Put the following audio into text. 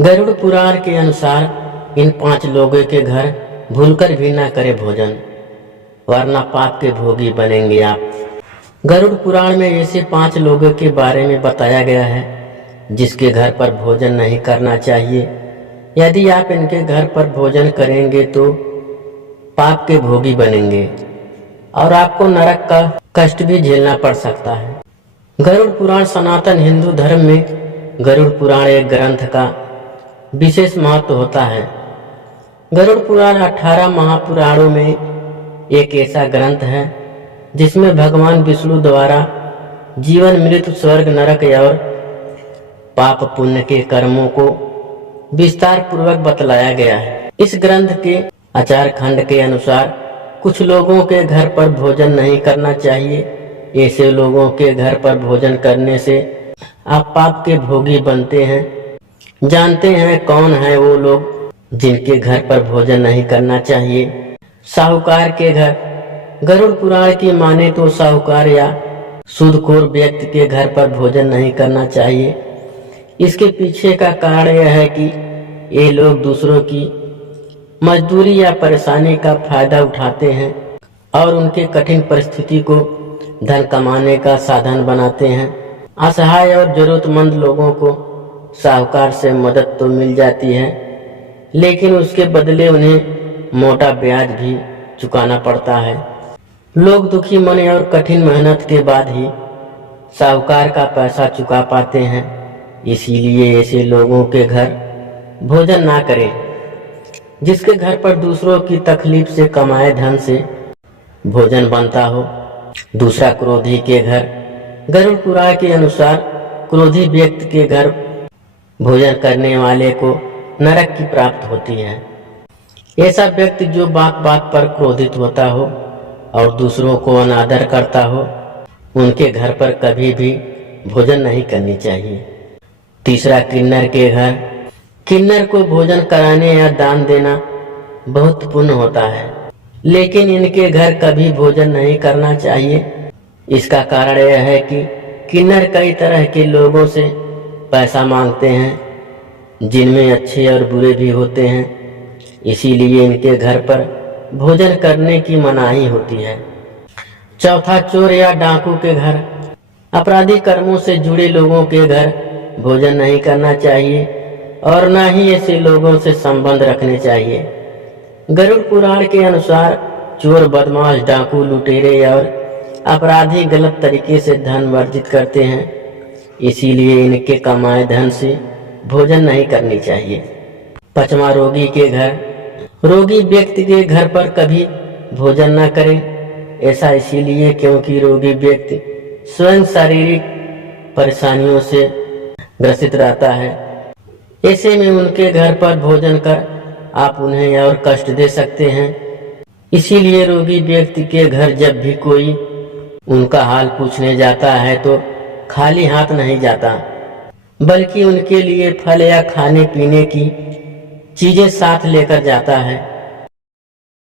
गरुड़ पुराण के अनुसार इन 5 लोगों के घर भूलकर भी ना करे भोजन, वरना पाप के भोगी बनेंगे आप। गरुड़ पुराण में ऐसे 5 लोगों के बारे में बताया गया है जिसके घर पर भोजन नहीं करना चाहिए। यदि आप इनके घर पर भोजन करेंगे तो पाप के भोगी बनेंगे और आपको नरक का कष्ट भी झेलना पड़ सकता है। गरुड़ पुराण सनातन हिंदू धर्म में गरुड़ पुराण एक ग्रंथ का विशेष महत्व होता है। गरुड़ पुराण 18 महापुराणों में एक ऐसा ग्रंथ है जिसमें भगवान विष्णु द्वारा जीवन, मृत्यु, स्वर्ग, नरक और पाप पुण्य के कर्मों को विस्तार पूर्वक बतलाया गया है। इस ग्रंथ के आचार खंड के अनुसार कुछ लोगों के घर पर भोजन नहीं करना चाहिए। ऐसे लोगों के घर पर भोजन करने से आप पाप के भोगी बनते हैं। जानते हैं कौन है वो लोग जिनके घर पर भोजन नहीं करना चाहिए? साहूकार के घर। गरुड़ पुराण की माने तो साहूकार या सूदखोर व्यक्ति के घर पर भोजन नहीं करना चाहिए। इसके पीछे का कारण यह है कि ये लोग दूसरों की मजदूरी या परेशानी का फायदा उठाते हैं और उनके कठिन परिस्थिति को धन कमाने का साधन बनाते हैं। असहाय और जरूरतमंद लोगों को साहूकार से मदद तो मिल जाती है, लेकिन उसके बदले उन्हें मोटा ब्याज भी चुकाना पड़ता है। लोग दुखी मन और कठिन मेहनत के बाद ही साहूकार का पैसा चुका पाते हैं। इसीलिए ऐसे लोगों के घर भोजन ना करें। जिसके घर पर दूसरों की तकलीफ से कमाए धन से भोजन बनता हो। दूसरा, क्रोधी के घर। गरुड़ पुराण के अनुसार क्रोधी व्यक्ति के घर भोजन करने वाले को नरक की प्राप्त होती है। ऐसा व्यक्ति जो बात बात पर क्रोधित होता हो और दूसरों को अनादर करता हो, उनके घर पर कभी भी भोजन नहीं करनी चाहिए। तीसरा, किन्नर के घर। किन्नर को भोजन कराने या दान देना बहुत पुण्य होता है, लेकिन इनके घर कभी भोजन नहीं करना चाहिए। इसका कारण यह है कि किन्नर कई तरह के लोगों से पैसा मांगते हैं, जिनमें अच्छे और बुरे भी होते हैं। इसीलिए इनके घर पर भोजन करने की मनाही होती है। चौथा, चोर या डाकू के घर। अपराधी कर्मों से जुड़े लोगों के घर भोजन नहीं करना चाहिए और न ही ऐसे लोगों से संबंध रखने चाहिए। गरुड़ पुराण के अनुसार चोर, बदमाश, डाकू, लुटेरे और अपराधी गलत तरीके से धन अर्जित करते हैं। इसीलिए इनके कमाए धन से भोजन नहीं करनी चाहिए। पांचवा, रोगी के घर। रोगी व्यक्ति के घर पर कभी भोजन न करें। ऐसा इसीलिए क्योंकि रोगी व्यक्ति स्वयं शारीरिक परेशानियों से ग्रसित रहता है। ऐसे में उनके घर पर भोजन कर आप उन्हें और कष्ट दे सकते हैं। इसीलिए रोगी व्यक्ति के घर जब भी कोई उनका हाल पूछने जाता है तो खाली हाथ नहीं जाता, बल्कि उनके लिए फल या खाने पीने की चीजें साथ लेकर जाता है।